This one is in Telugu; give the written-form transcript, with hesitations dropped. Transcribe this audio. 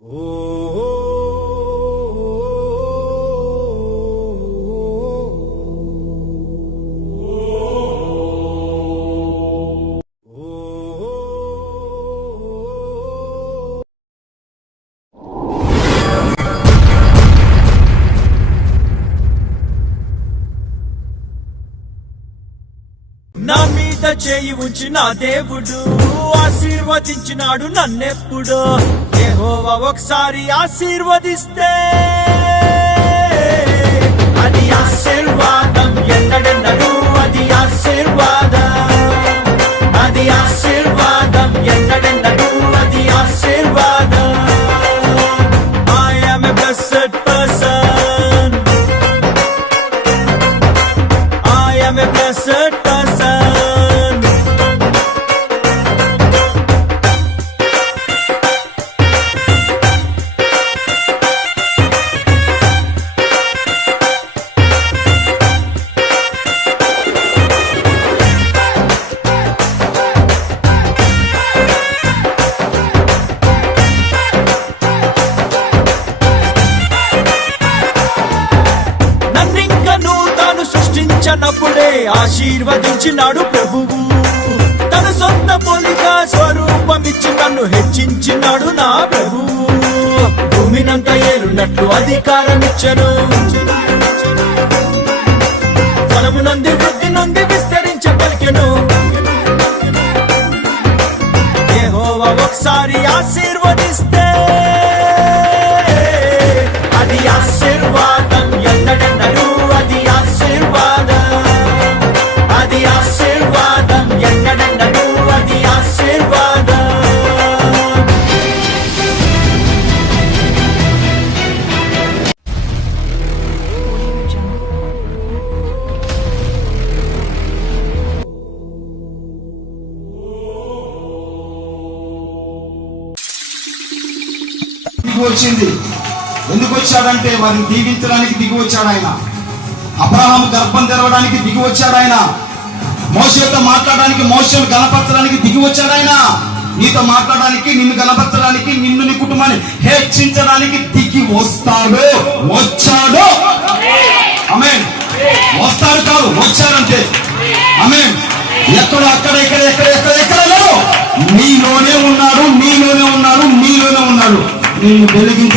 నా మీద చేయి ఉంచి నా దేవుడు ఆశీర్వదించినాడు నన్నెప్పుడు. యెహోవా ఒకసారి ఆశీర్వదిస్తే అది ఆశీర్వాదం, ఎన్నడెన్నడూ అది ఆశీర్వాదం, అది ఆశీర్వాదం, ఎన్నడెన్నడూ అది ఆశీర్వాదం. I am a blessed person, I am a blessed person. నన్నింకను తాను సృష్టించనప్పుడే ఆశీర్వదించినాడు ప్రభువు. తన సొంత పోలిక స్వరూపమిచ్చి నన్ను హెచ్చించినాడు నా ప్రభువు. భూమినంత ఏలున్నట్లు అధికారం ఇచ్చను, ఫలము నంది వృద్ధి నుండి విస్తరించ పలికెను. యెహోవా ఒకసారి ఆశీర్వదిస్తే అది ఆశీర్వాదం, ఎన్నడెన్నడూ అది ఆశీర్వాదం, అది ఆశీర్వాదం, ఎన్నడెన్నడూ అది ఆశీర్వాదం. దిగి వచ్చింది. ఎందుకు వచ్చాడంటే వారిని దీవించడానికి దిగి వచ్చాడు ఆయన. అబ్రహాము గర్భం తెరవడానికి దిగి వచ్చాడు ఆయన. మోషేతో మాట్లాడడానికి, మోషేను గణపరచడానికి దిగి వచ్చాడు ఆయన. నీతో మాట్లాడడానికి, నిన్ను గణపరచడానికి, నిన్ను నీ కుటుంబాన్ని హెచ్చించడానికి దిగి వస్తాడు, వచ్చాడు. ఆమేన్. వస్తాడు కాదు, వచ్చాడంటే. ఆమేన్. ఎక్కడ అక్కడ ఇక్కడ ఎక్కడ ఎక్కడ ఎక్కడ లేడు, నీలోనే ఉన్నాడు, నీలోనే ఉన్నాడు, నీలోనే ఉన్నాడు. నిన్ను వెలిగించ